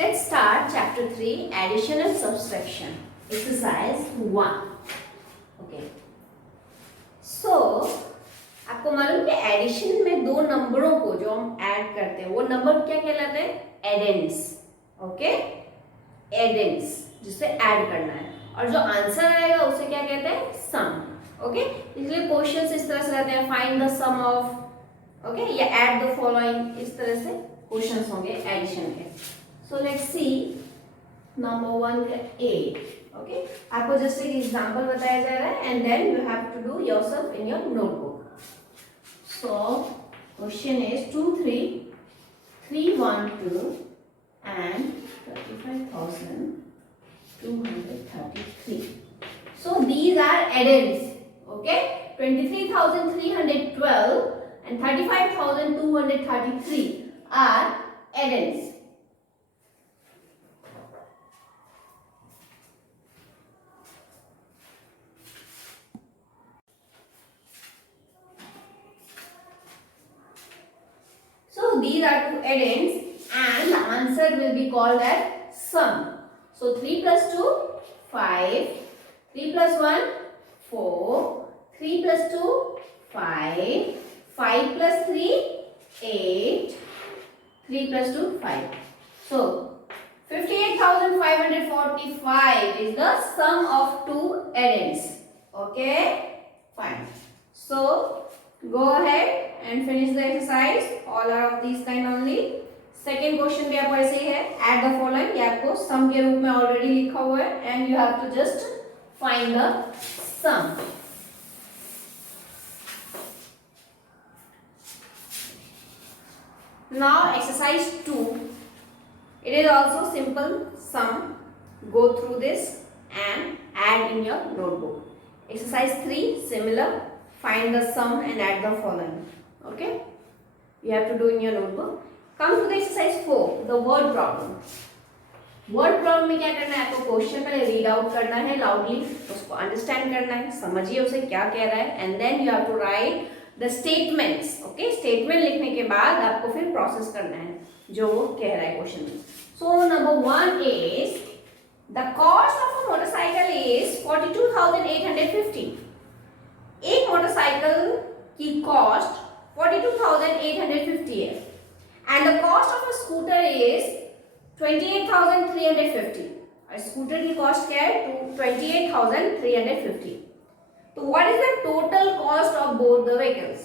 Let's start chapter 3, addition and subtraction. Exercise 1. Okay. So आपको मालूम है एडिशन में दो नंबरों को जो हम ऐड करते हैं वो नंबर क्या कहलाते हैं? एडेंस. ओके, एडेंस जिसे ऐड करना है और जो आंसर आएगा उसे क्या कहते हैं? सम. ओके, इसलिए क्वेश्चंस इस तरह से रहते हैं, find the sum of, okay, या ऐड द फॉलोइंग, इस तरह से क्वेश्चंस होंगे एडिशन के. सो लेट्स सी नंबर 1 का ए. ओके, आपको जस्ट एक एग्जांपल बताया जा रहा है and then you have to do yourself in your notebook. So question is 2 3 312 and 35,233. So these are addends. Okay, 23,312 and 35,233 are addends. So these are two addends and the answer will be called as sum. So 3 plus 2 5, 3 plus 1 4, 3 plus 2 5, 5 plus 3 8, 3 plus 2 5. So 58,545 is the sum of two addends. Okay, fine. So go ahead and finish the exercise. All are of these kind only. Second question भी आपको ऐसे ही है, add the following. ये आपको sum के रूप में already लिखा हुआ है and you have to just find the sum. Now exercise 2. It is also simple sum. Go through this and add in your notebook. Exercise 3 similar. Find the sum and add the following. Okay, you have to do in your notebook. Come to the exercise 4, the word problem. Word problem में क्या करना है? आपको question पहले read out करना है loudly, उसको understand करना है, समझिए उसे क्या कह रहा है and then you have to write the statements. Okay, statement लिखने के बाद आपको फिर प्रोसेस करना है जो वो कह रहा है क्वेश्चन में. So number 1 is the cost of a motorcycle is 42,850. एक मोटरसाइकिल की कॉस्ट 42,850 है and the cost of a scooter is 28,350. और स्कूटर की कॉस्ट क्या है? 28,350. तो what is the total cost of both the vehicles?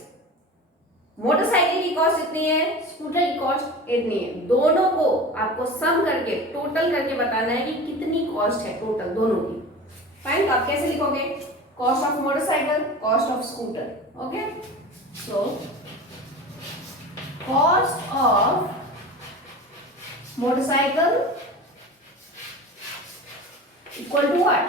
Motorcycle की कॉस्ट इतनी है, स्कूटर की कॉस्ट इतनी है. दोनों को आपको सम करके टोटल करके बताना है कि कितनी कॉस्ट है टोटल दोनों की. फाइन, तो आप कैसे लिखोगे? Cost of motorcycle, cost of scooter. Okay, so cost of motorcycle equal to what?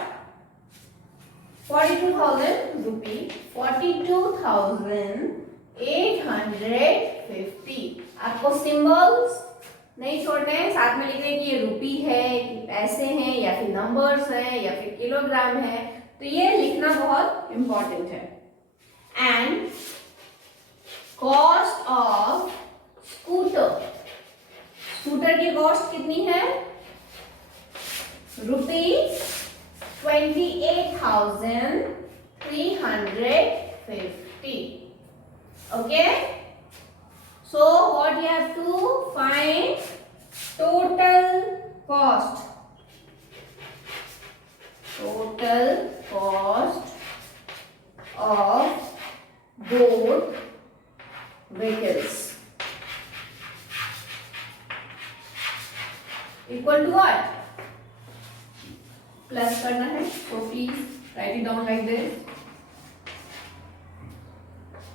42,000 rupee. 42,850. आपको सिंबल्स नहीं छोड़ने हैं, साथ में लिखने कि ये रुपी है कि पैसे हैं या फिर नंबर्स हैं या फिर किलोग्राम है, तो ये लिखना बहुत इंपॉर्टेंट है. And cost of scooter, scooter की कॉस्ट कितनी है? ₹28,350. Okay, so what you have to find? Total cost. Total cost of both vehicles equal to what? Plus करना है, so please write it down like this.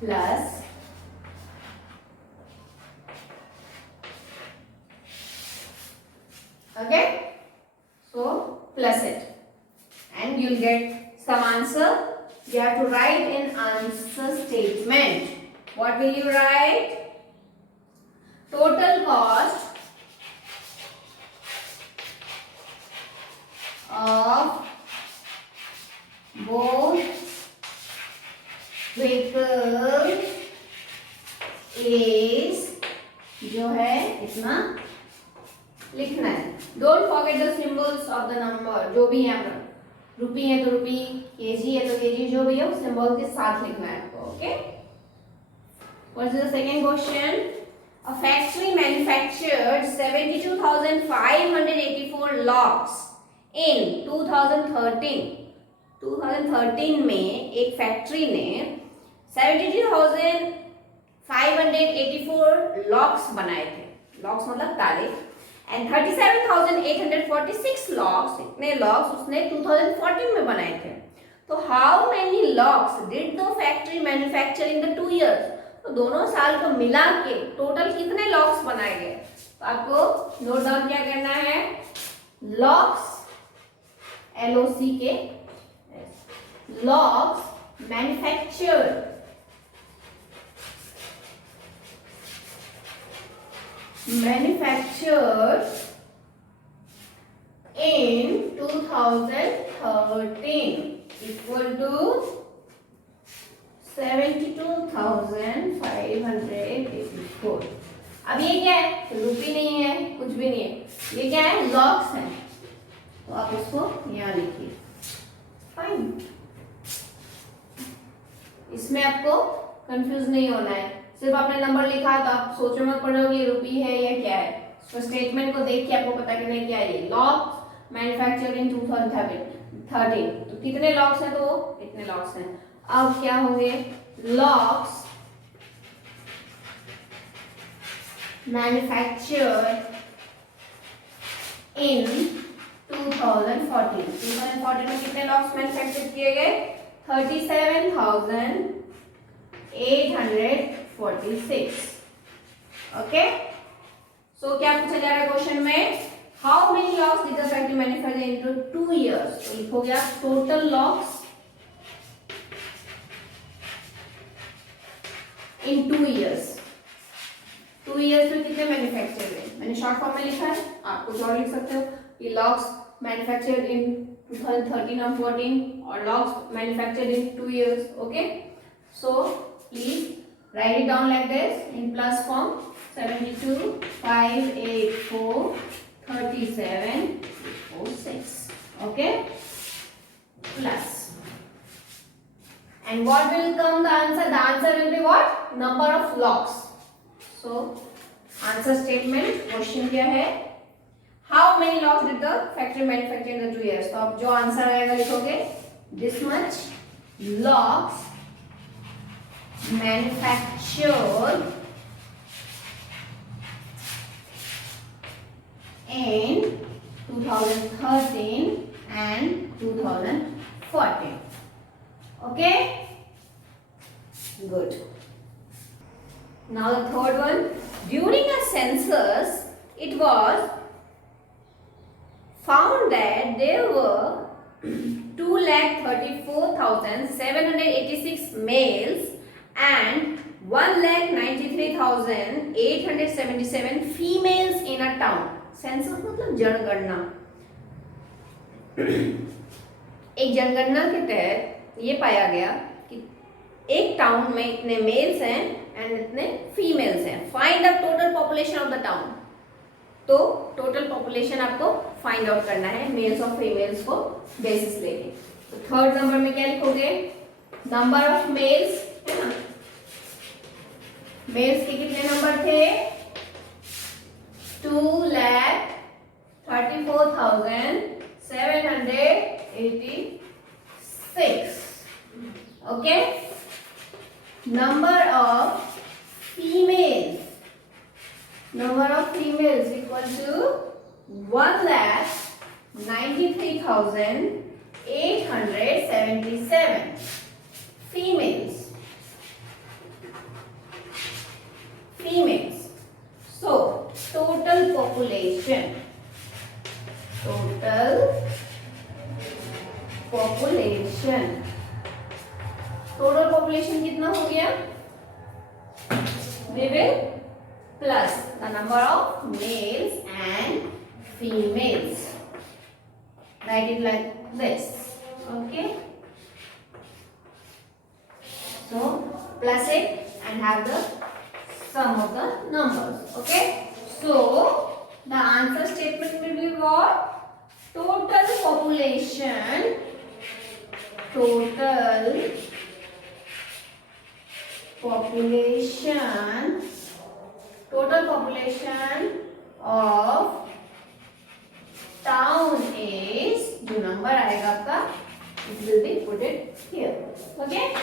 Plus okay, so plus it. And you'll get some answer. You have to write in answer statement. What will you write? Total cost of both vehicles is जो है इतना लिखना है। Don't forget the symbols of the number, जो भी है आपका, रुपी है तो रुपी, केजी है तो केजी, जो भी है उस सिंबल के साथ लिखना है आपको। Okay, what is the second question? A factory manufactured 72,584 locks in 2013. 2013 में एक फैक्ट्री ने 72,584 लॉक्स बनाए थे। लॉक्स मतलब ताले। एंड 37,846 लॉक्स, इतने लॉक्स उसने 2014 में बनाए थे। तो how many locks did the factory manufacture in the 2 years? तो दोनों साल को मिला के टोटल कितने लॉक्स बनाए गए? तो आपको नोट डाउन क्या करना है? लॉक्स, LOC के, locks manufactured in 2013 equal to 72,584। अब ये क्या है? रुपी नहीं है, कुछ भी नहीं है, ये क्या है? लॉक्स है। तो आप इसको यहाँ लिखिए। फाइन, इसमें आपको कंफ्यूज नहीं होना है। सिर्फ आपने नंबर लिखा तो आप सोचो मत पड़ो ये रुपी है या क्या है। तो स्टेटमेंट को देख के आपको पता करना है क्या है ये। लॉक्स मैन्युफैक्चर्ड इन 2013, तो कितने लॉक्स हैं? तो इतने लॉक्स हैं। अब क्या होंगे? Locks manufactured in 2014। 2014 में कितने लॉक्स मैन्युफैक्चर किए गए? 37,846। ओके, सो क्या पूछा जा रहा है क्वेश्चन में? How many locks did the factory manufacture in 2 years? तो लिखोगे आप टोटल लॉक्स इन 2 years। 2 years में कितने मैन्युफैक्चर हुए? मैंने शॉर्ट फॉर्म में लिखा है, आप कुछ और लिख सकते हो कि लॉक्स मैन्युफैक्चर्ड इन 2013 और 14 और locks manufactured in 2 years। Okay, so please write it down like this in plus form: 72,584 37,846. Okay, plus, and what will come the answer? The answer will be what? Number of locks. So answer statement question क्या है? How many locks did the factory manufacture in the 2 years? तो आप जो answer आएगा लिखोगे this much locks manufactured in 2013 and 2014. Okay, good. Now the third one. During a census, it was found that there were 2,34,786 males and 1,93,877 females in a town. Census मतलब जनगणना। एक जनगणना के तहत ये पाया गया कि एक टाउन में इतने मेल्स हैं एंड इतने फीमेल्स हैं। Find the total population of the town. तो टोटल पॉपुलेशन आपको फाइंड आउट करना है मेल्स और फीमेल्स को बेसिस लेके। तो थर्ड नंबर में क्या लिखोगे? नंबर ऑफ मेल्स, है ना? मेल्स के कितने नंबर थे? 2,34,786. Okay, number of females, equal to 1,93,877 females. So total population कितना हो गया? We will plus the number of males and females. Write it like this. Okay, so plus it and have the sum of the numbers. Okay, so The answer statement will be what? Total population of town is, जो number आएगा आपका, it will be put it here. Okay?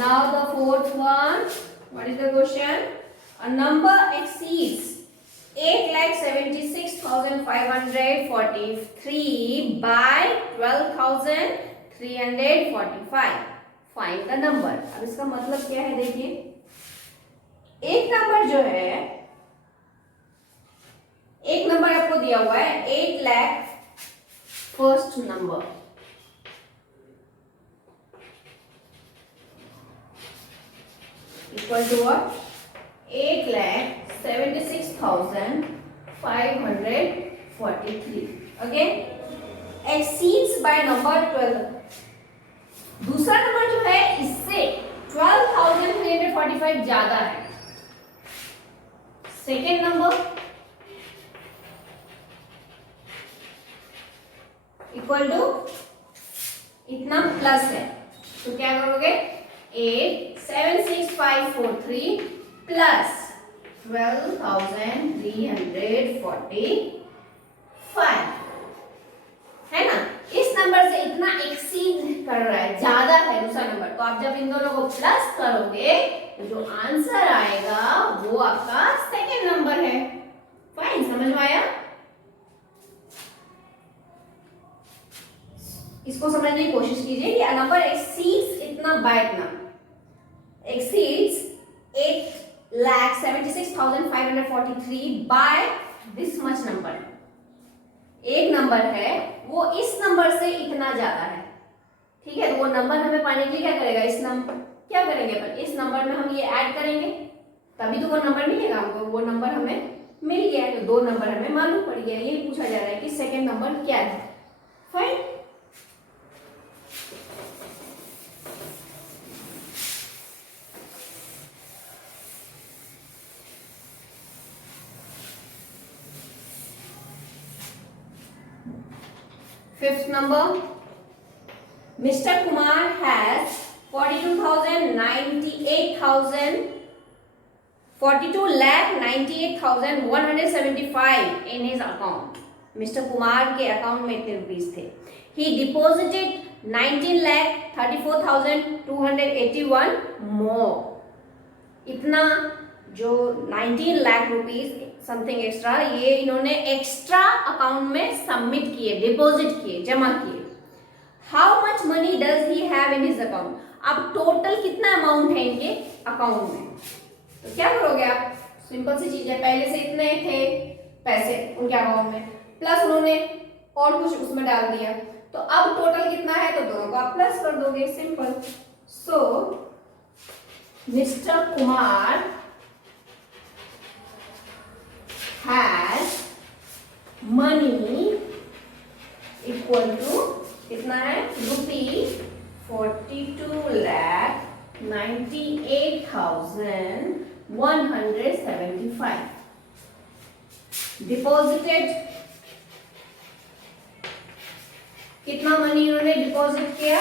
Now the fourth one. What is the question? A number exceeds 8,76,543 by 12,345. Find the number. अब इसका मतलब क्या है देखिए, एक नंबर जो है, एक नंबर आपको दिया हुआ है 8 lakh, first number equal to what? 8,76,543. Okay? Exceeds by number 12. दूसरा नंबर जो है इससे 12,345 ज्यादा है. सेकेंड नंबर इक्वल टू इतना प्लस है, तो क्या करोगे? 8,76,543 प्लस 12,345 है ना. इस नंबर से इतना एक्सीड कर रहा है, ज्यादा है दूसरा नंबर, तो आप जब इन दोनों को प्लस करोगे तो जो आंसर आएगा वो आपका सेकेंड नंबर है. फाइन, समझ में आया? इसको समझने की कोशिश कीजिए कि नंबर एक्सीड्स इतना बाय इतना, exceeds 8,76,543 by this much number. एक नंबर है वो इस नंबर से इतना ज्यादा है. ठीक है, तो वो नंबर हमें पाने के लिए क्या करेगा, इस नंबर क्या करेंगे अपन, इस नंबर में हम ये ऐड करेंगे, तभी तो वो नंबर मिलेगा हमको. वो नंबर हमें मिल गया है, तो दो नंबर हमें मालूम पड़ गया. ये पूछा जा रहा है कि सेकेंड नंबर क्या है. Fine. Fifth number, Mr. Kumar has 42,98,175 in his account. Mr. Kumar के अकाउंट में इतने रुपीस थे. He deposited 19,34,281 more. इतना जो 19 लाख रुपीस समथिंग एक्स्ट्रा, ये इन्होंने एक्स्ट्रा अकाउंट में सबमिट किए, डिपॉजिट किए, जमा किए. How much money does he have in his account. अब टोटल कितना अमाउंट है इनके अकाउंट में, तो क्या करोगे आप? सिंपल सी चीज है, पहले से इतने थे पैसे उनके अकाउंट में, प्लस उन्होंने और कुछ उसमें डाल दिया, तो अब टोटल कितना है, तो दोनों को आप प्लस कर दोगे. Simple. So mister Kumar has money equal to कितना है, ₹42,98,175. डिपॉजिटेड कितना मनी उन्होंने डिपॉजिट किया,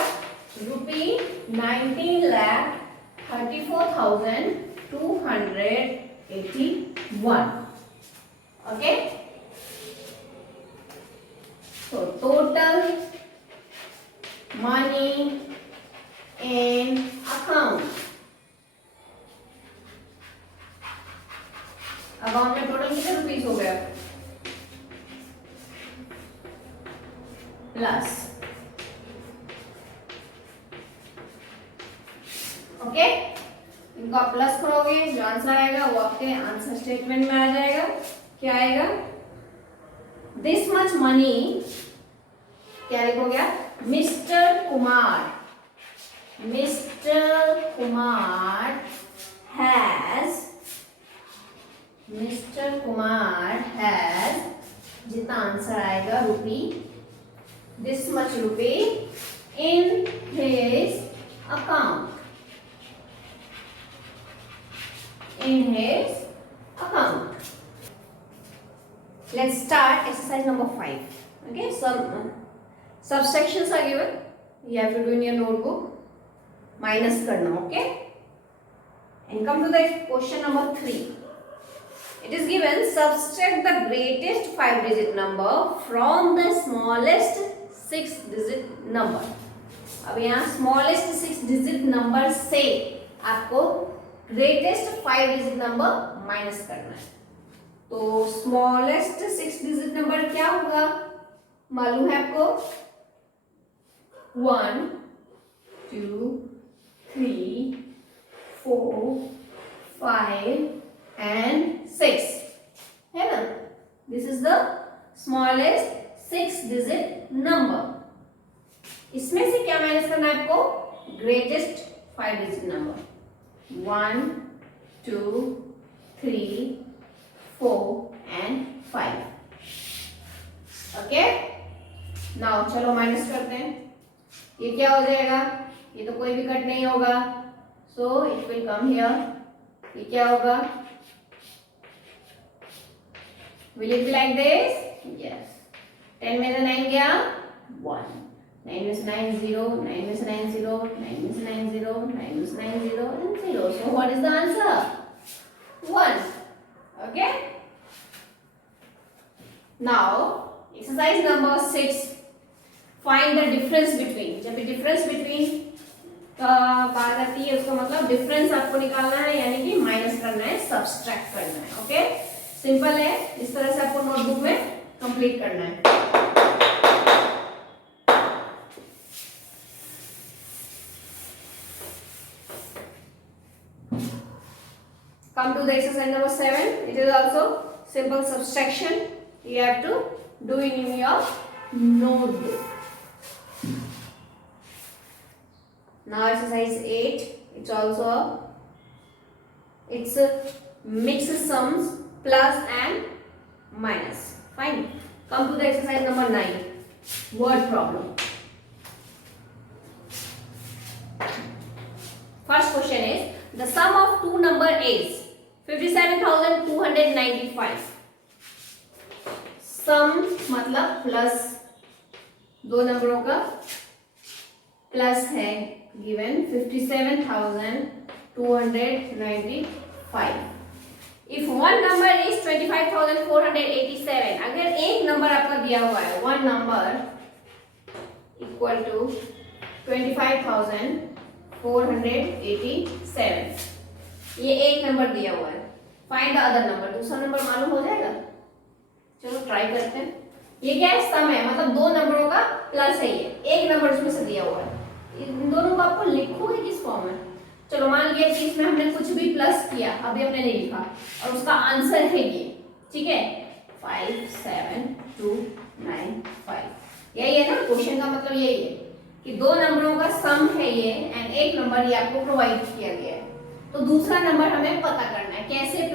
₹19,34,281. Okay, so total money in account, account में टोटल कितने रुपीस हो गया, प्लस. ओके, इनको आप प्लस करोगे, जो आंसर आएगा वो आपके आंसर स्टेटमेंट में आ जाएगा. क्या आएगा, दिस मच मनी, क्या लिखोगे आप, mister Kumar Mr. Kumar has जितना आंसर आएगा रुपी this much rupee in his account. Let's start exercise number 5. Okay, some subtractions are given. You have to do in your notebook. Minus karna, okay? And come to the question number 3. It is given, subtract the greatest 5-digit number from the smallest 6-digit number. अब यहाँ smallest 6-digit number से आपको greatest 5-digit number minus करना है. तो smallest 6-digit number क्या होगा? मालूम है आपको? 1, 2, 3, 4, 5 and 6 है ना. This is the smallest 6-digit number. इसमें से क्या माइनस करना है आपको? Greatest 5-digit number. 1, 2, 3, 4 and 5. Okay, now चलो माइनस करते हैं. ये क्या हो जाएगा? ये तो कोई भी कट नहीं होगा, so it will come here. ये क्या होगा? Will it be like this? Yes. 10 में से 9 गया 1. 9 में से 9 0. 9 में से 9 0. 9 में से 9 0. 9 में से 9 0 and 0. So what is the answer? 1. Okay. Now exercise number 6. Find the difference between. जब भी difference between का बात आती है उसका मतलब डिफरेंस आपको निकालना है, यानी कि माइनस करना है, सब्सट्रैक्ट करना है. ओके, सिंपल है. इस तरह से आपको नोटबुक में कंप्लीट करना है. Come to the exercise number 7. It is also simple subtraction. You have to do it in your notebook. Now exercise 8. It's a mixed sums, plus and minus. Fine. Come to the exercise number 9. Word problem. First question is, the sum of two number is 57,295. सम मतलब plus, दो नंबरों का plus है, given 57,295. If one number is 25,487, अगर एक number आपका दिया हुआ है, वन नंबर इक्वल टू 25,487, ये एक नंबर दिया हुआ है. Find the other number. दूसरा नंबर मालूम हो जाएगा? चलो ट्राई करते हैं. ये क्या है? सम है, मतलब दो नंबरों का प्लस है. ये एक नंबर इसमें से दिया हुआ है. इन दोनों को आपको लिखोगे किस फॉर्म में? चलो मान लिया कि इसमें हमने कुछ भी प्लस किया, अभी हमने नहीं लिखा, और उसका आंसर है ये. ठीक है, 57295. यही है ना क्वेश्चन का मतलब? यही है कि दो नंबरों का सम है ये, एंड एक नंबर ये आपको प्रोवाइड किया गया है. तो दूसरा नंबर हमें पता करना है. कैसे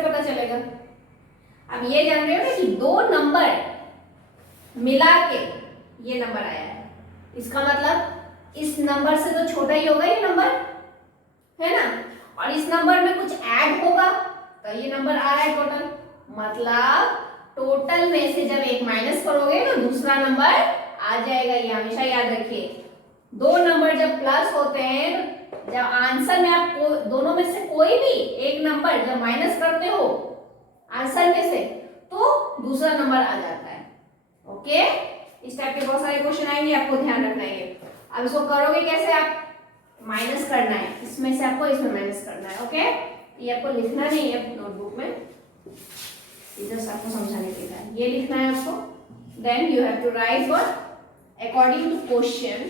पता चलेगा? अब ये जान रहे हो ना कि दो नंबर मिला के ये नंबर आया है. इसका मतलब इस नंबर से तो छोटा ही होगा ये नंबर, है ना, और इस नंबर में कुछ ऐड होगा तो ये नंबर आ रहा है टोटल. मतलब टोटल में से जब एक माइनस करोगे ना, दूसरा नंबर आ जाएगा. ये हमेशा याद रखिए. दो नंबर जब प्लस होते हैं, जब आंसर में आप दोनों में से कोई भी एक नंबर जब माइनस करते हो आंसर में से, तो दूसरा नंबर आ जाता है. ओके, इस टाइप के बहुत सारे क्वेश्चन आएंगे, आपको ध्यान रखना है. अब इसको करोगे कैसे? आप माइनस करना है, इसमें से आपको इसमें माइनस करना है. ओके, ये आपको लिखना नहीं है नोटबुक में, ये जस्ट आपको समझाने के लिए है. ये लिखना है आपको. Then you have to write what according to question,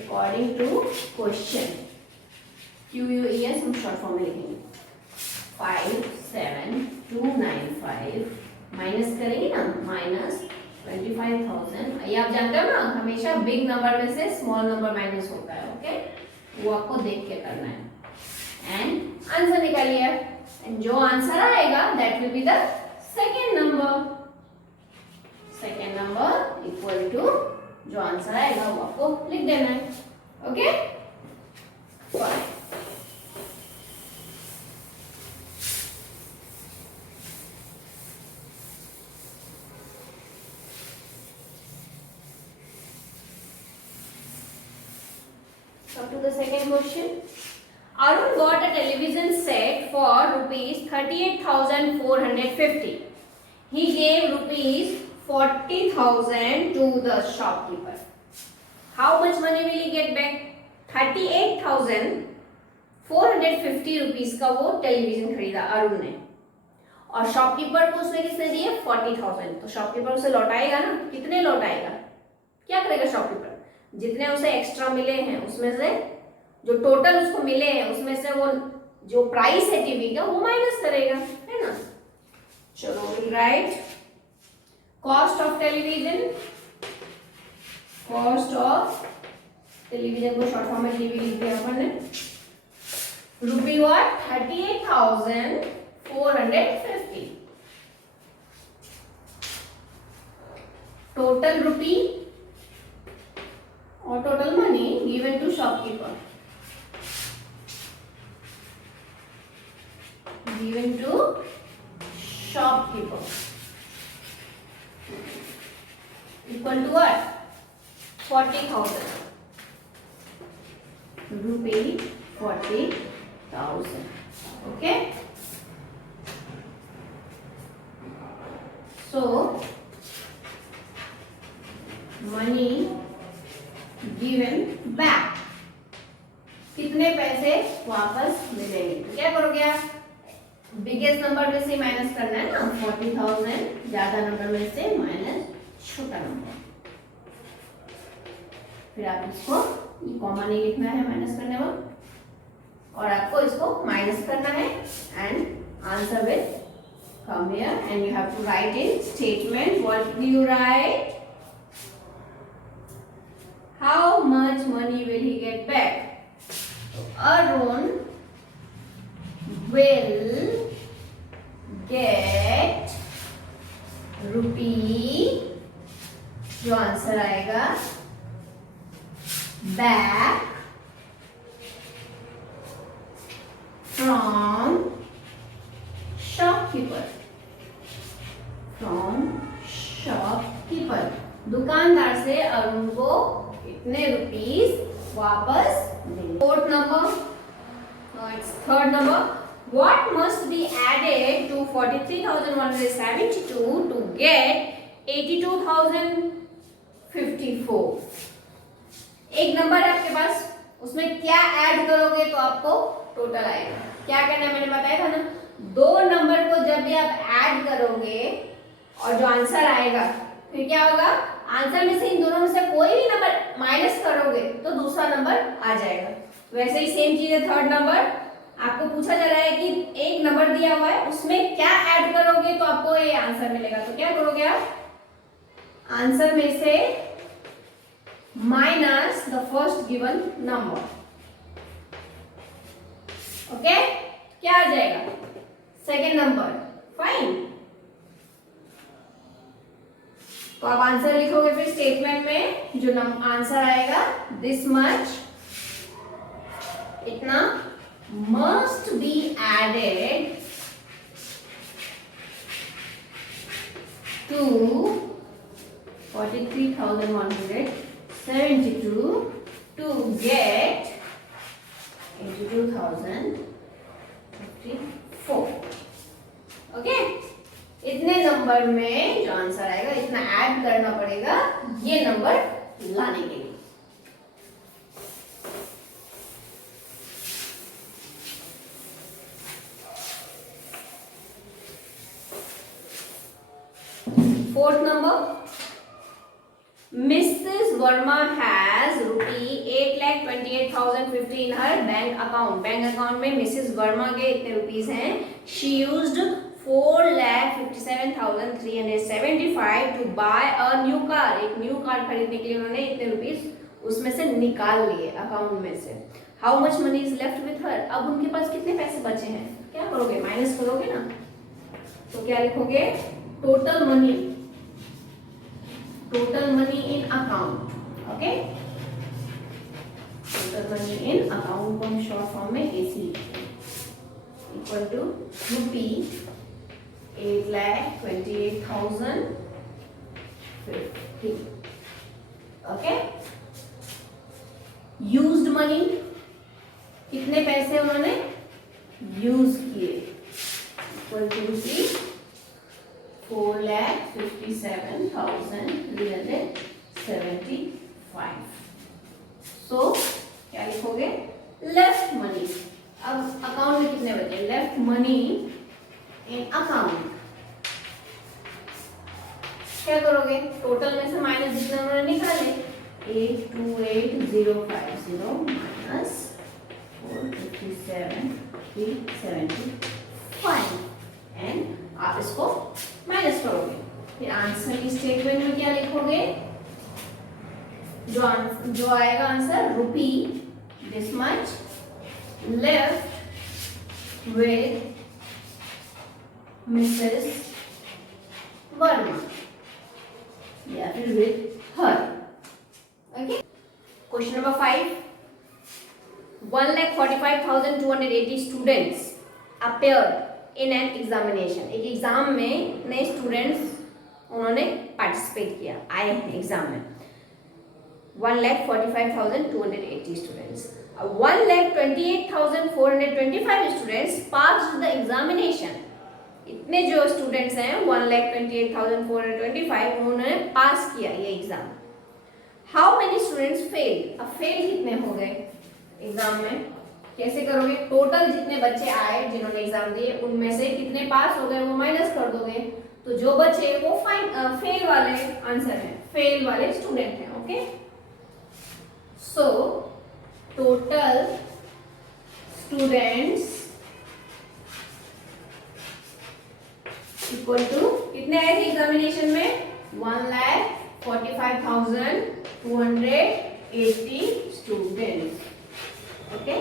according to question. QUES हम शॉर्ट फॉर्म में लिखेंगे. 57295 माइनस करेंगे ना, माइनस 25,000। ये आप जानते हो ना, हमेशा बिग नंबर में से स्मॉल नंबर माइनस होता है। ओके, वो आपको देख के करना है। एंड आंसर निकालिए, एंड जो आंसर आएगा that will be the second number. Second number equal to जो आंसर आएगा वो आपको लिख देना है। Okay, fine. Come to the second question. Arun got a television set for rupees 38,450. He gave rupees 40,000 to the shopkeeper. How much money will he get back? 38,450 rupees का वो television खरीदा अरुण ने, और शॉपकीपर को उसने किसने दिए? 40,000। तो शॉपकीपर उसे लौटाएगा ना, कितने लौटाएगा? क्या करेगा शॉपकीपर? जितने उसे एक्स्ट्रा मिले हैं उसमें से, जो टोटल उसको मिले हैं उसमें से वो जो प्राइस है टीवी का वो माइनस करेगा, है ना। चलो will write cost of television. Cost of television को शॉर्ट फॉर्म में टीवी लिख दिया अपन ने। Rupee what? 38,450। Total rupee or total money given to shopkeeper, given to shopkeeper equal to what? 40,000 rupee, 40,000. Okay, so money given back, कितने पैसे वापस मिलेंगे? तो क्या करोगे आप? बिगेस्ट नंबर में से माइनस करना है ना, 40,000 ज्यादा नंबर में से माइनस छोटा नंबर। फिर आप इसको कॉमा नहीं लिखना है माइनस करने वक्त, और आपको इसको माइनस करना है and answer will come here and you have to write in statement. What will you write? How much money will he get back? Arun will get rupee, जो आंसर आएगा, back from shopkeeper. From shopkeeper, दुकानदार से अरुण को इतने rupees वापस मिले। Fourth number, it's third number. What must be added to 43,172 to get 82,054? एक number है आपके पास, उसमें क्या ऐड करोगे तो आपको टोटल आएगा? क्या करना है मैंने बताया था ना, दो नंबर को जब भी आप ऐड करोगे और जो आंसर आएगा, फिर क्या होगा? आंसर में से इन दोनों में से कोई भी नंबर माइनस करोगे तो दूसरा नंबर आ जाएगा। वैसे ही सेम चीज है थर्ड नंबर, आपको पूछा जा रहा है कि एक नंबर दिया हुआ है उसमें क्या ऐड करोगे तो आपको ये आंसर मिलेगा। तो क्या करोगे आप? आंसर में से minus the first given number. Okay, क्या आ जाएगा? Second number. फाइन, तो आप आंसर लिखोगे फिर स्टेटमेंट में, जो आंसर आएगा दिस मच, इतना must be added to 43,172 to get 82,054। Okay, इतने नंबर में जो आंसर आएगा इतना ऐड करना पड़ेगा ये नंबर लाने के लिए। Fourth number, Mrs. Verma has ₹8,28,050 in her bank account. Bank account में मिसेस वर्मा के इतने रुपीस हैं। She used 4,57,375 to buy a new car. एक न्यू कार खरीदने के लिए उन्होंने इतने रुपीस उसमें से निकाल लिए अकाउंट में से। How much money is left with her. अब उनके पास कितने पैसे बचे हैं, क्या करोगे, माइनस करोगे ना। तो क्या लिखोगे, total money in account. Okay, total money in account को हम शॉर्ट फॉर्म में AC equal to rupee 8,28,050। Okay, used money, कितने पैसे उन्होंने यूज किए, इक्वल टू रुपी 4,57,375। सो क्या लिखोगे, लेफ्ट मनी। अब अकाउंट में कितने बचे, लेफ्ट मनी इन अकाउंट। क्या करोगे, टोटल में से माइनस जितने उन्होंने निकाले, 828,050 माइनस 457,375 एंड आप इसको माइनस करोगे। फिर आंसर की स्टेटमेंट में क्या लिखोगे, जो आएगा answer, rupee this much left with Mrs Verma या फिर with her. Okay, question number 5, 1,45,280 students appeared in an examination। एक एग्जाम में नए स्टूडेंट्स उन्होंने पार्टिसिपेट किया, आए हैं एग्जाम में। 1,45,280 students. 1,28,425 students passed the examination. इतने जो स्टूडेंट्स हैं 1,28,425 उन्होंने पास किया ये exam. How many students fail. अब फेल कितने हो गए एग्जाम में, कैसे करोगे, टोटल जितने बच्चे आए जिन्होंने एग्जाम दिए उनमें से कितने पास हो गए वो माइनस कर दोगे, तो जो बचे वो फेल वाले आंसर है, फेल वाले स्टूडेंट हैं। Okay, so total students equal to, कितने आए थे एग्जामिनेशन में, 1,45,280 स्टूडेंट्स। ओके,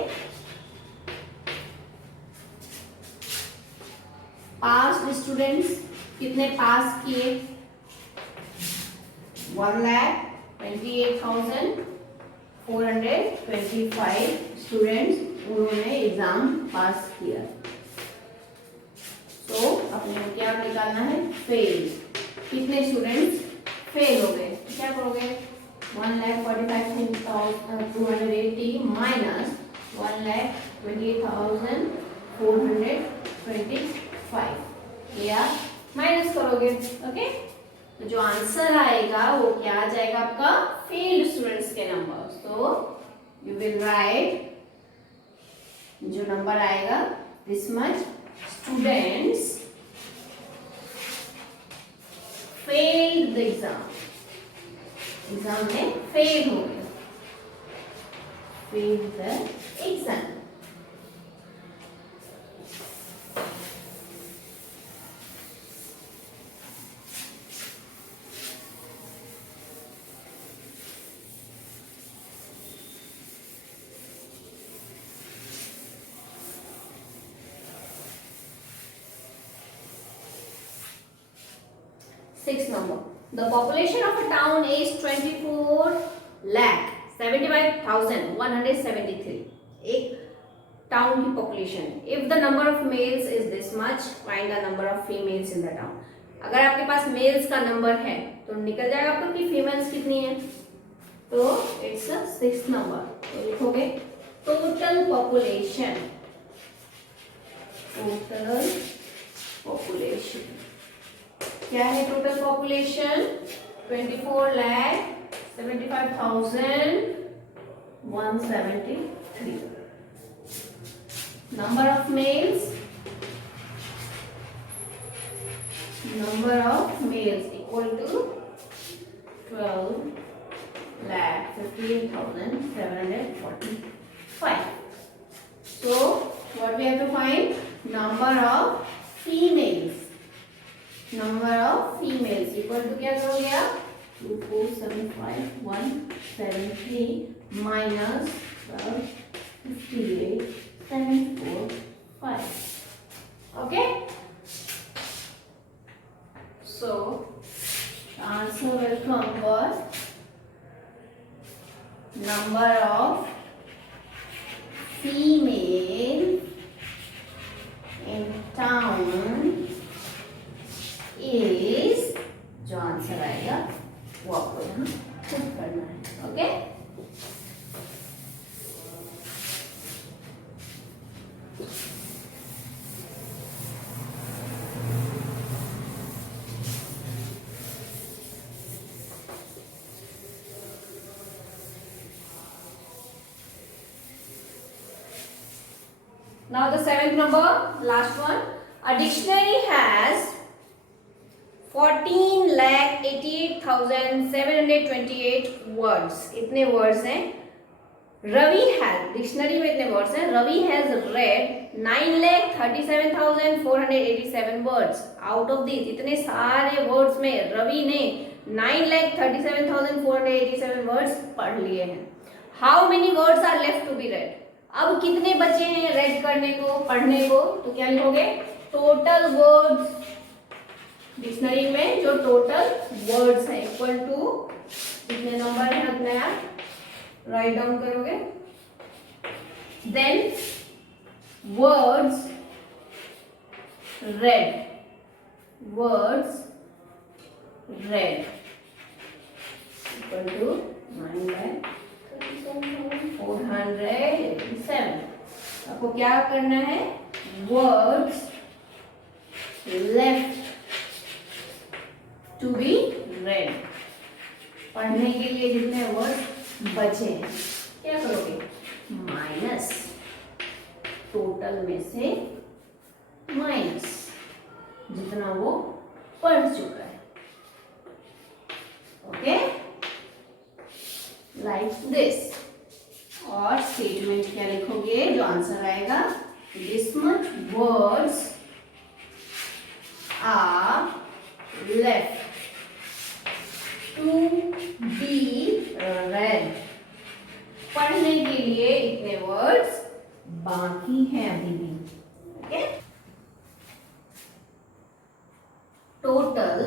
पास्ड स्टूडेंट्स, कितने पास किए, 1,28,425 स्टूडेंट्स उन्होंने एग्जाम पास किया। तो अपने क्या निकालना है, फेल। कितने स्टूडेंट्स फेल हो गए, क्या करोगे, 1,45,280 माइनस 1,28,425 या माइनस करोगे। ओके, तो जो आंसर आएगा वो क्या आ जाएगा आपका, फेल्ड स्टूडेंट्स के number. So you will write, जो नंबर आएगा this much students failed the exam. Exam में फेल हो गए, fail the exam. Sixth number, the population of a town is 24,75,173। एक टाउन की population. If the number of mails is this much, find the number of females in the town. अगर आपके पास mails का number है तो निकल जाएगा आपको कि फीमेल्स कितनी है, तो इट्स 6th नंबर। तो लिखोगे टोटल पॉपुलेशन, टोटल पॉपुलेशन क्या है, total population 24,75,173। Number of males, equal to 12,58,745। So what we have to find, number of females number of females equal to क्या करोगे आप 2475173 minus 58745. Okay, so answer will come for number of female in town is, जो answer आएगा वो आपको यहाँ put करना है. Okay, now the seventh number, last one. A dictionary has 14,88,728 words. इतने वर्ड्स हैं. रवि हैज, डिक्शनरी में इतने वर्ड्स हैं. Ravi has read 9,37,487 words. Out of this, इतने सारे वर्ड्स में रवि ने 9,37,487 वर्ड्स पढ़ लिए हैं. How many words are left to be read? अब कितने बचे हैं रेड करने को, पढ़ने को? तो क्या लिखोगे? टोटल वर्ड्स, डिक्शनरी में जो टोटल वर्ड्स है इक्वल टू कितने नंबर है उतने आप राइट डाउन करोगे. Then words read, words read equal to 9,37,487. आपको क्या करना है? Words left to be read, पढ़ने के लिए जितने वर्ड बचे हैं क्या करोगे? माइनस, टोटल में से माइनस जितना वो पढ़ चुका है. Okay, like this. और स्टेटमेंट क्या लिखोगे? जो आंसर आएगा, this much words are left to be read. पढ़ने के लिए इतने वर्ड्स बाकी हैं अभी भी. Okay, total,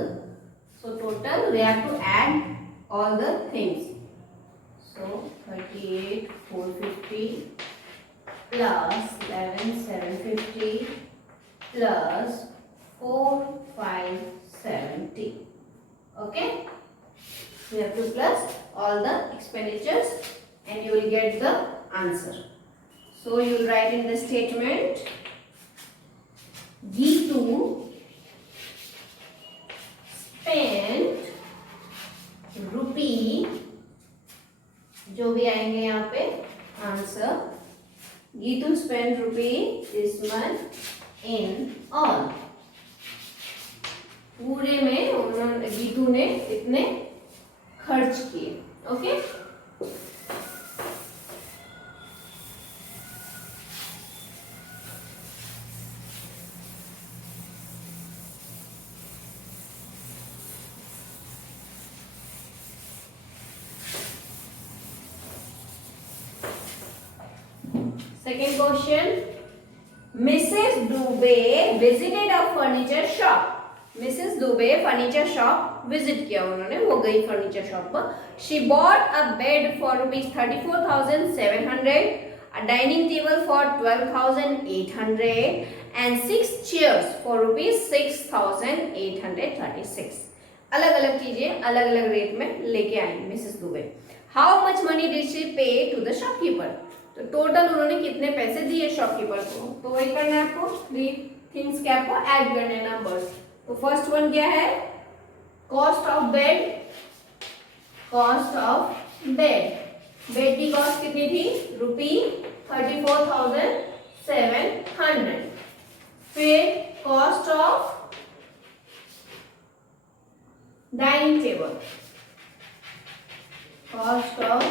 so total we have to add all the things. So 38,450 plus 11,750 plus 4,570. Okay, we have to plus all the expenditures and you will get the answer. So you will write in the statement G2 spent rupee, जो भी आएंगे यहाँ पे answer, G2 spent rupee this month in all. पूरे में उन्होंने, गीतू ने इतने खर्च किए. Okay, second question. Mrs Dubey visited a furniture shop. Mrs Dubey furniture shop visit किया उन्होंने, वो गई फर्नीचर शॉप पर. She bought a bed for ₹34,700, a dining table for 12,800 and 6 chairs for ₹6,836. अलग अलग चीजें अलग अलग रेट में लेके आई Mrs Dubey. How much money did she pay to the shopkeeper? तो टोटल उन्होंने कितने पैसे दिए शॉपकीपर को? तो वही करना है आपको, 3 थिंग्स के आपको ऐड करने हैं नंबर्स. तो फर्स्ट वन क्या है? Cost of bed. Cost of bed, bed की कॉस्ट कितनी थी? ₹34,700. फिर cost of dining table, cost of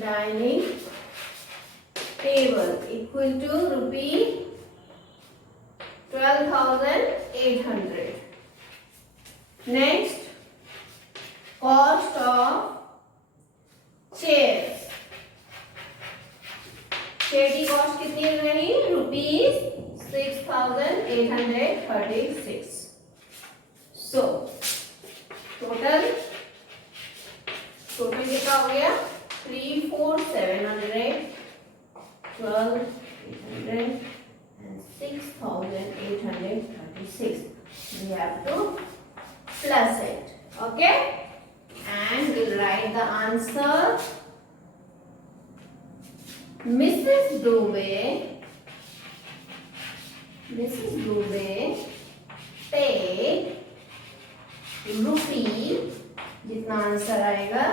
dining table equal to ₹12,800. Next cost of chairs, chair की कॉस्ट कितनी रही? ₹6,836. सो टोटल कितना हो गया? 3,4,700, 12,800 and 6,836. We have to plus it, okay, and we'll write the answer. Mrs. Dubey paid rupee, जितना answer आएगा,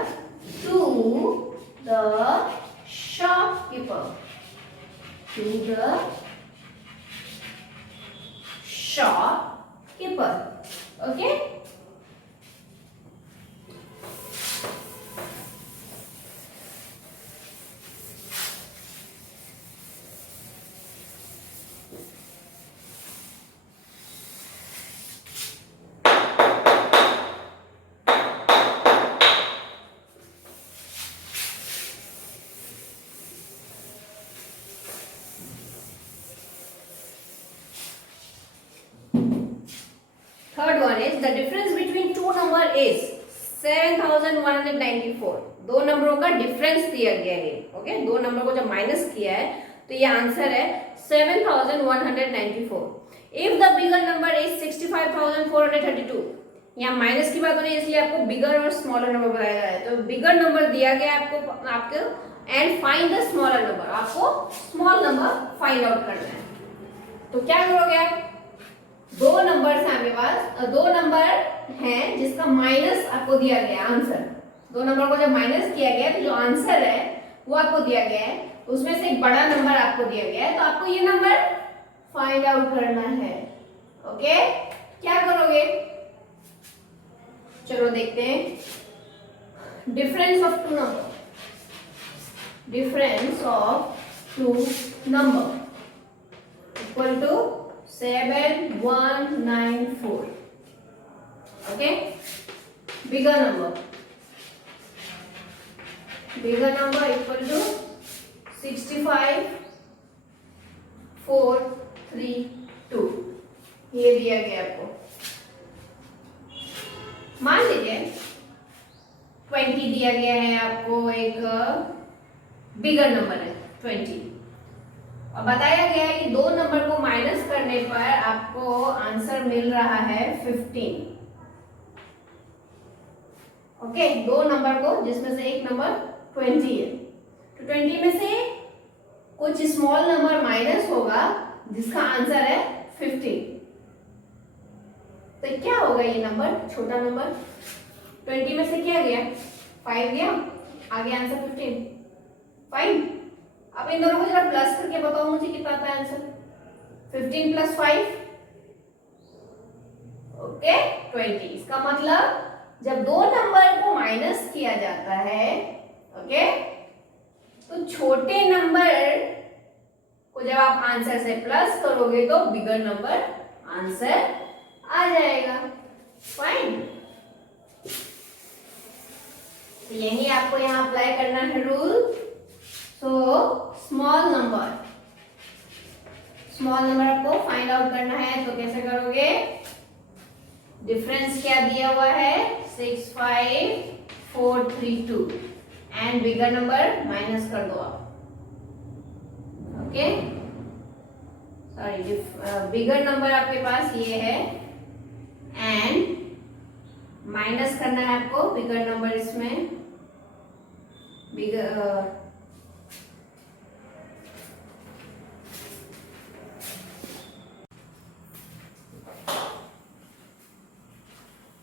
to the shopkeeper, okay. Third one is the difference between two number is 7,194. दो नंबरों का difference दिया गया है, okay, दो number को जब माइनस किया है तो ये आंसर है 7,194. If the bigger number is 65,432. यहाँ माइनस की बात हो रही है इसलिए आपको बिगर और स्मॉलर नंबर बताया गया है. तो बिगर नंबर दिया गया है आपको and find the smaller number, आपको स्मॉल नंबर फाइंड आउट करना है. तो क्या करोगे आप? दो नंबर है आपके पास, दो नंबर हैं जिसका माइनस आपको दिया गया आंसर. दो नंबर को जब माइनस किया गया तो जो आंसर है वो आपको दिया गया है, उसमें से एक बड़ा नंबर आपको दिया गया है, तो आपको ये नंबर फाइंड आउट करना है. ओके, क्या करोगे? चलो देखते हैं. Difference of two number equal to 7,194. Okay, bigger number equal to 65,432. ये दिया गया आपको. मान लीजिए 20 दिया गया है आपको, एक बिगर नंबर है 20, और बताया गया है कि दो नंबर को माइनस करने पर आपको आंसर मिल रहा है 15. ओके, दो नंबर को जिसमें से एक नंबर 20 है, तो 20 में से कुछ स्मॉल नंबर माइनस होगा जिसका आंसर है 15. तो क्या होगा ये नंबर? छोटा नंबर. 20 में से क्या गया? 5 गया, आगे आंसर 15. फाइन. अब इन दोनों को जरा प्लस करके बताओ मुझे कितना आता है आंसर. 15 + 5, ओके, 20. इसका मतलब जब दो नंबर को माइनस किया जाता है, ओके, तो छोटे नंबर को जब आप आंसर से प्लस करोगे तो बिगर नंबर आंसर आ जाएगा. फाइन. तो यही आपको यहाँ अप्लाई करना है रूल. सो स्मॉल नंबर आपको फाइंड आउट करना है. तो कैसे करोगे? डिफरेंस क्या दिया हुआ है? 65,432 एंड बिगर नंबर माइनस कर दो आप. ओके, सॉरी, बिगर नंबर आपके पास ये है एंड माइनस करना है आपको बिगर नंबर. इसमें बिगर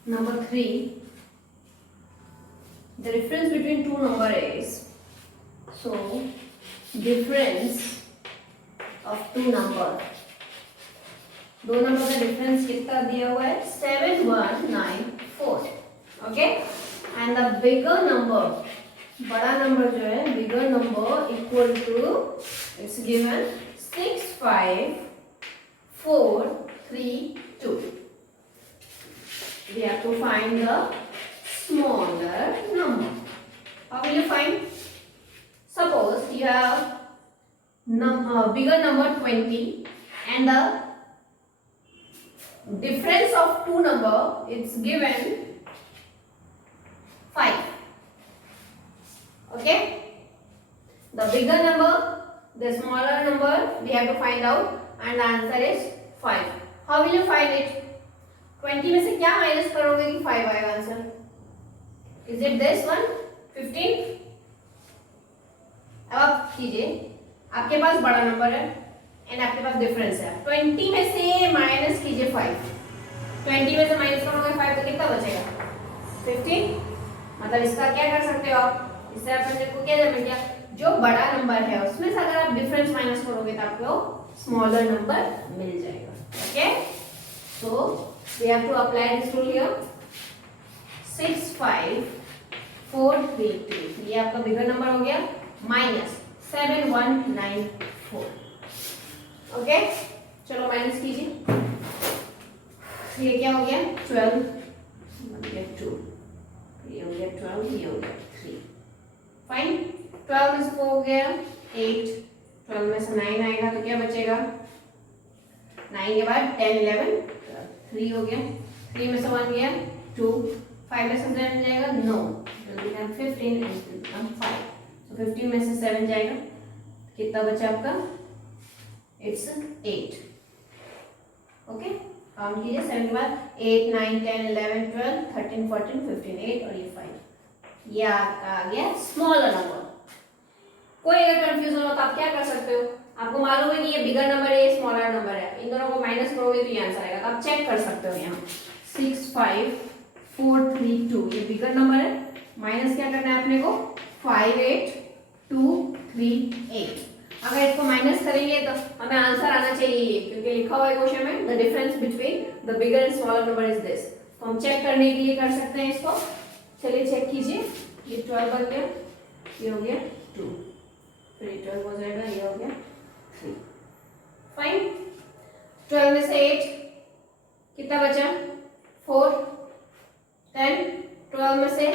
Number 3, the difference between two number is, so difference of two number, दो नंबर का डिफरेंस कितना दिया हुआ है? 7,194. Okay, and the bigger number, बड़ा नंबर जो है bigger number equal to, it's given 65,432. we have to find the smaller number. How will you find? Suppose you have bigger number 20 and the difference of two number it's given 5. Okay, the bigger number, the smaller number we have to find out and the answer is 5. How will you find it? 20 में से क्या minus करोगे कि 5 आएगा answer? Is it this one 15? अब आप कीजिए, आपके पास बड़ा नंबर है एंड आपके पास डिफरेंस है। 20 में से माइनस कीजिए 5। 20 में से माइनस करोगे 5 तो कितना बचेगा? 15। मतलब इसका क्या कर सकते हो आप? इससे अपन को क्या जान गया, जो बड़ा नंबर है उसमें से अगर आप डिफरेंस माइनस करोगे तो आपको स्मॉलर नंबर मिल जाएगा। Okay, so we have to apply this rule here. 6 5 4 3 2, ये आपका बिगर नंबर हो गया, माइनस 7 1 9 4। ओके, चलो माइनस कीजिए। ये क्या हो गया? 12, ये 2, ये हो गया 12, ये हो गया 3। फाइन, 12 में से 4 हो गया 8, 12 में से 9 आएगा तो क्या बचेगा? 9 के बाद 10 11 3 हो गया, 3 में से 1 गया 2, 5 में से 7 जाएगा 9, will become 15 and will become 5। so 15 में से 7 जाएगा, कितना बचा आपका? It's 8। ओके, काउंट कीजिए। 7 के बाद 8 9 10 11 12 13 14 15 8 और ये 5। ये आपका आ गया स्मॉलर नंबर। कोई अगर कंफ्यूज हो तो आप क्या कर सकते हो, आपको मालूम है कि ये बिगर नंबर है, ये स्मॉलर नंबर है, इन दोनों को माइनस करोगे तो ये आंसर आएगा। तो आप चेक कर सकते हो यहाँ 6 5 4 3 2, ये बिगर नंबर है, माइनस क्या करना है अपने को? 5 8 2 3 8। अगर इसको माइनस करेंगे तो हमें आंसर आना चाहिए, क्योंकि लिखा हुआ है क्वेश्चन में the difference between the bigger and smaller number is this. तो हम चेक करने के लिए कर सकते हैं इसको। चलिए चेक कीजिए, ये 12 बन गया, ये हो गया 2, फिर 12 हो जाएगा, ये हो गया 3। फाइन, 12 में से 8 कितना बचा? 4 10, 12 में से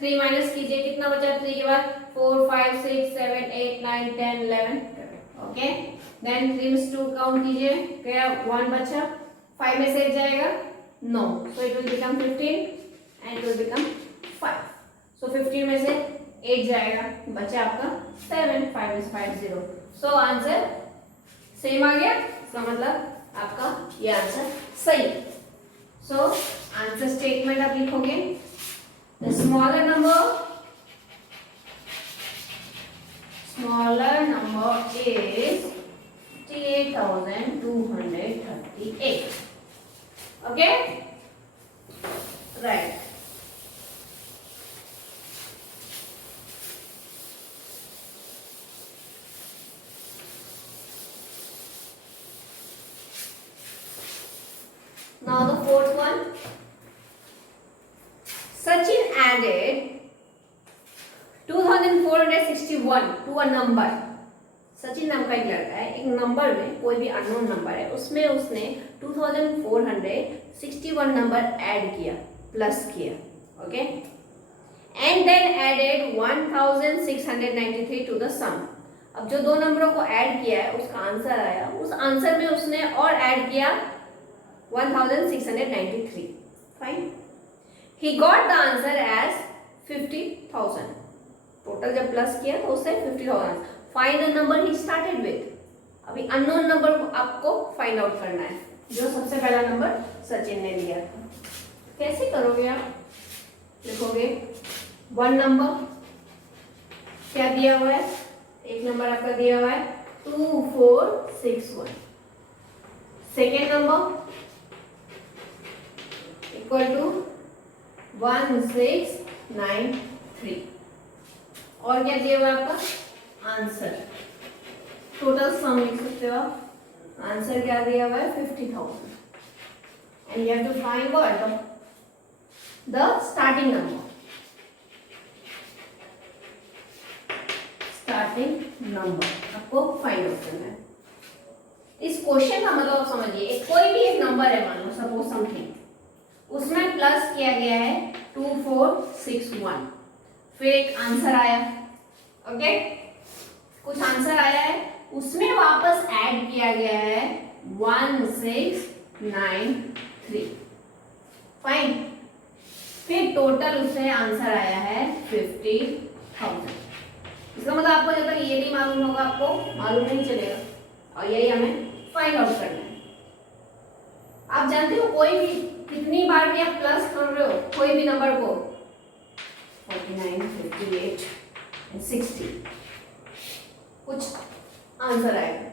3 माइनस कीजिए, कितना बचा? 3 के बाद 4 5 6 7 8 9 10 11। ओके, देन 3 में से 2 काउंट कीजिए, क्या 1 बचा, 5 में से 1 जाएगा 9, so it will become 15 and it will become 5। सो 15 में से 8 जाएगा, बचा आपका 7, 5 में से 5 0। सो आंसर सेम आ गया, इसका मतलब आपका ये आंसर सही। सो आंसर स्टेटमेंट आप लिखोगे, the smaller number is 58,238. Okay, right. Now the fourth one. Sachin added 2461 to a number. Sachin नाम का एक लड़का है, एक नंबर में कोई भी अननोन नंबर है, उसमें उसने 2461 नंबर ऐड किया, प्लस किया। Okay, and then added 1693 to the sum. अब जो दो नंबरों को ऐड किया है उसका आंसर आया, उस आंसर में उसने और ऐड किया 1693। Fine, he got the answer as 50,000। Total जब प्लस किया तो उससे 50,000। Find the number he started with. अभी अननोन नंबर को आपको फाइंड आउट करना है, जो सबसे पहला नंबर सचिन ने लिया था। कैसे करोगे आप? लिखोगे 1 नंबर क्या दिया हुआ है, एक नंबर आपका दिया हुआ है 2461। Second number equal to 1693। और क्या दिया हुआ है आपका? आंसर। टोटल सम लिख सकते हो आप। आंसर क्या दिया हुआ है? 50,000। And you have to find what the starting number. Starting number आपको फाइंड आउट करना है। इस क्वेश्चन का मतलब आप समझिए, कोई भी एक नंबर है, मान लो सपोज समथिंग उसमें प्लस किया गया है 2461। फिर एक आंसर आया, ओके, कुछ आंसर आया है, उसमें वापस ऐड किया गया है 1693। फाइन। फिर टोटल उससे आंसर आया है 50,000। इसका मतलब आपको जब तक ये नहीं मालूम होगा आपको मालूम नहीं चलेगा, और यही हमें फाइंड आउट करना है। आप जानते हो कोई भी कितनी बार भी आप प्लस कर रहे हो कोई भी नंबर को, 49, 58 and 60, कुछ आंसर आएगा।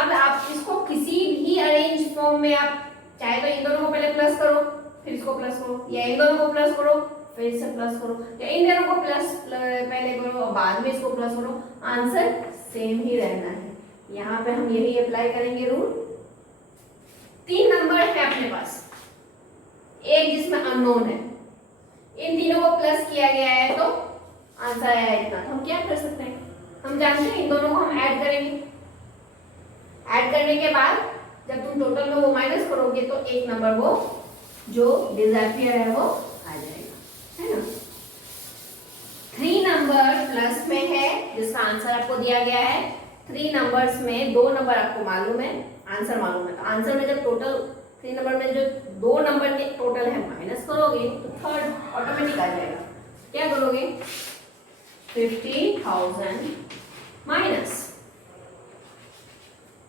अब आप इसको किसी भी अरेंज फॉर्म में, आप चाहे तो इन दोनों को पहले प्लस करो फिर इसको प्लस करो, या इन दोनों को प्लस करो फिर इससे प्लस करो, या इन दोनों को प्लस पहले करो और बाद में इसको प्लस करो, आंसर सेम ही रहना है। यहाँ पे हम यही अप्लाई करेंगे रूल। 3 नंबर है अपने पास, एक जिसमें अननोन है, इन तीनों को प्लस किया गया है तो आंसर आया इतना। तो हम क्या कर सकते हैं, हम जानते हैं इन दोनों को हम ऐड करेंगे। ऐड करने के बाद जब तुम टोटल में वो माइनस करोगे तो एक नंबर वो जो डिसअपियर है वो आ जाएगा, है ना। 3 नंबर प्लस में है जिसका आंसर आपको दिया गया है। 3 नंबर्स में 2 नंबर आपको मालूम है, आंसर मालूम है, तो आंसर में जब टोटल 3 नंबर में जो 2 नंबर के टोटल है माइनस करोगे तो थर्ड ऑटोमेटिक आ जाएगा। क्या करोगे, 50,000 माइनस,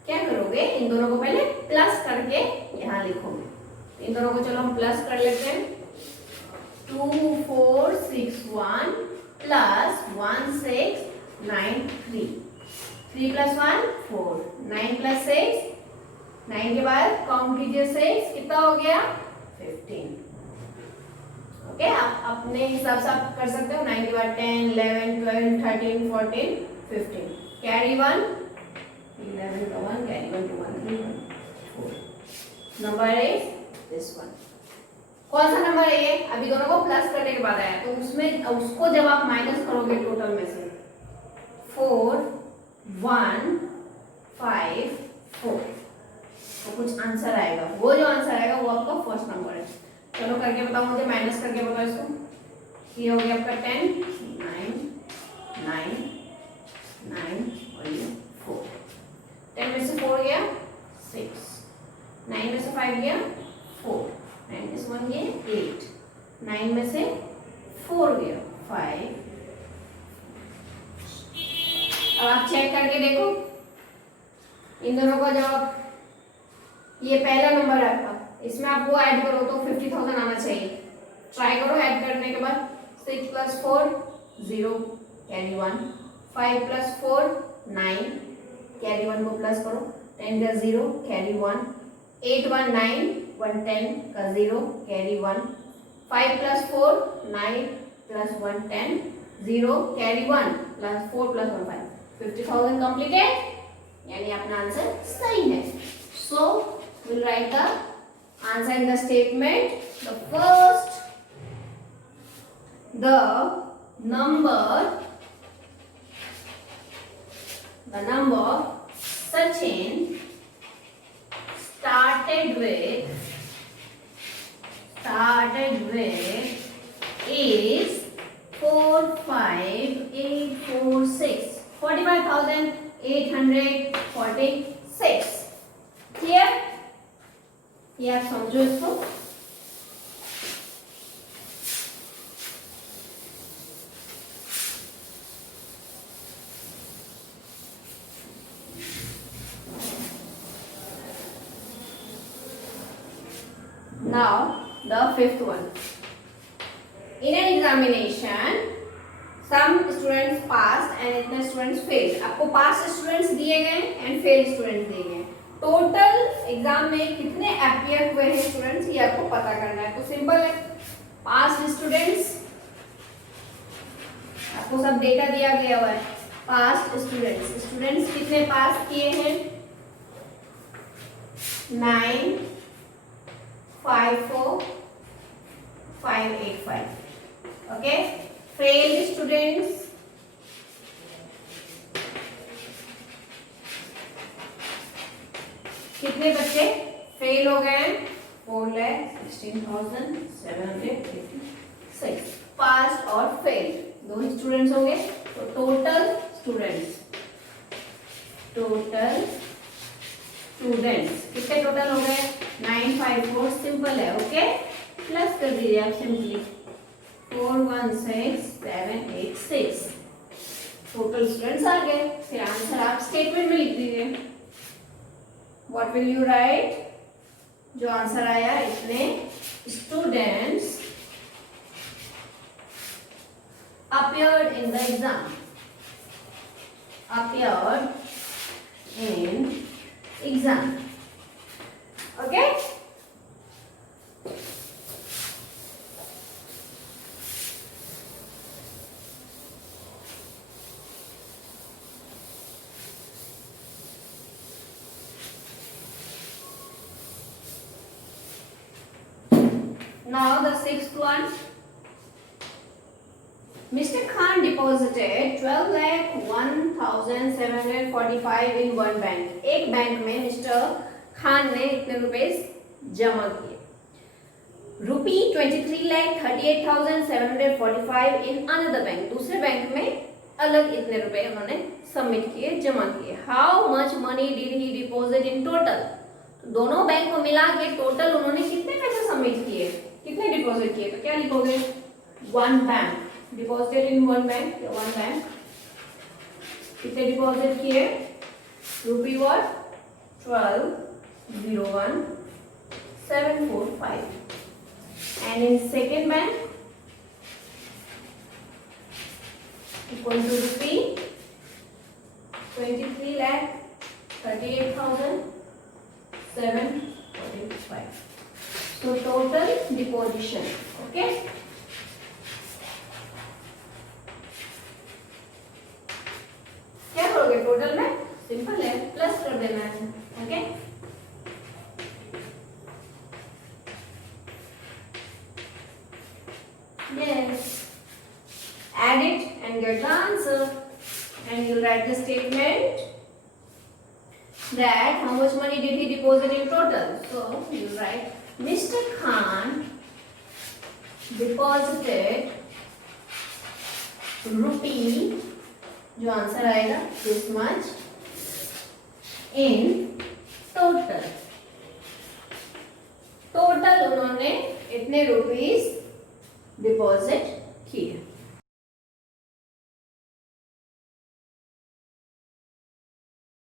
क्या करोगे, इन दोनों को पहले प्लस करके यहाँ लिखोगे। इन दोनों को चलो हम प्लस कर लेते हैं। 2461 प्लस 1693, 3 + 1 4, 9 + 6, 9 के बाद काउंट कीजिए 6, कितना हो गया 15। ओके, आप अपने हिसाब से आप कर सकते हो। 9 के बाद 10, 11, 12, 13, 14, 15, कैरी 1, 11 का 1, carry 1 to 1, 3, 4, number is this one. कौन सा नंबर है ये, अभी दोनों को प्लस करने के बाद आया, तो उसमें उसको जब आप माइनस करोगे टोटल में से 4, 1, 5, 4, तो कुछ आंसर आएगा। वो जो आंसर आएगा वो आपका फर्स्ट नंबर है। चलो करके बताओ मुझे, माइनस करके बताओ इसको। ये हो गया आपका 10, 9, 9, 9 और ये 4। 10 में से 4 गया 6, 9 में से 5 गया 4, 9 में से 1 गया 8, 9 में से 4 गया 5। अब आप चेक करके देखो इन दोनों का जवाब। ये पहला नंबर है आपका, इसमें आप वो ऐड करो तो 50,000 आना चाहिए। ट्राई करो ऐड करने के बाद। 6 + 4 0, कैरी 1, 5 + 4 9, कैरी 1 को प्लस करो, 10 का 0, कैरी 1, 8 1 9, 1 10 का 0, कैरी 1, 5 + 4 9 + 1 10, 0, कैरी 1, + 4 + 1 5, 50,000 completed, यानी अपना आंसर सही है। So we'll write the answer in the statement. The number Sachin started with is 45,846, 45,846। Clear? ये आप समझो इसको। Now the 5th one. In an examination, some students passed and इतने students failed. आपको पास स्टूडेंट्स दिए गए एंड फेल स्टूडेंट्स दिए गए। टोटल एग्जाम में कितने अपीयर हुए हैं स्टूडेंट्स, ये आपको पता करना है। तो सिंपल है, पास स्टूडेंट्स, आपको सब डेटा दिया गया हुआ है। पास्ट स्टूडेंट्स कितने पास किए हैं, 9 5 4 5 8 5। ओके, फेल्ड स्टूडेंट्स कितने बच्चे फेल हो गए हैं, 4,16,786 पास और फेल दोनों स्टूडेंट्स होंगे। तो टोटल स्टूडेंट्स कितने टोटल हो गए 954 सिंपल है ओके प्लस कर दीजिए आप सिंपली 416786 टोटल स्टूडेंट्स आ गए। फिर आंसर आप स्टेटमेंट में लिख दीजिए। व्हाट विल यू राइट जो आंसर आया इतने students appeared in the exam okay now the sixth one Mr. Khan deposited 12,01,745 in one bank. एक बैंक में मिस्टर खान ने इतने रुपए जमा किए। ₹23,38,745 in another bank. दूसरे बैंक में अलग इतने रुपए उन्होंने सबमिट किए जमा किए। How much money did he deposit in total? दोनों बैंक को मिला के टोटल उन्होंने कितने पैसे सबमिट किए कितने डिपॉजिट किए तो क्या लिखोगे one bank deposited in one bank कितने डिपॉजिट किए rupee what 12,01,745 and in second bank equal to rupee 23,38,745 so total deposition okay क्या करोगे टोटल में सिंपल है प्लस कर देना है okay yes add it and get the answer and you'll write the statement that how much money did he deposit in total so you'll write Mr. Khan deposited rupee जो answer आएगा this much in total उन्होंने इतने rupees deposit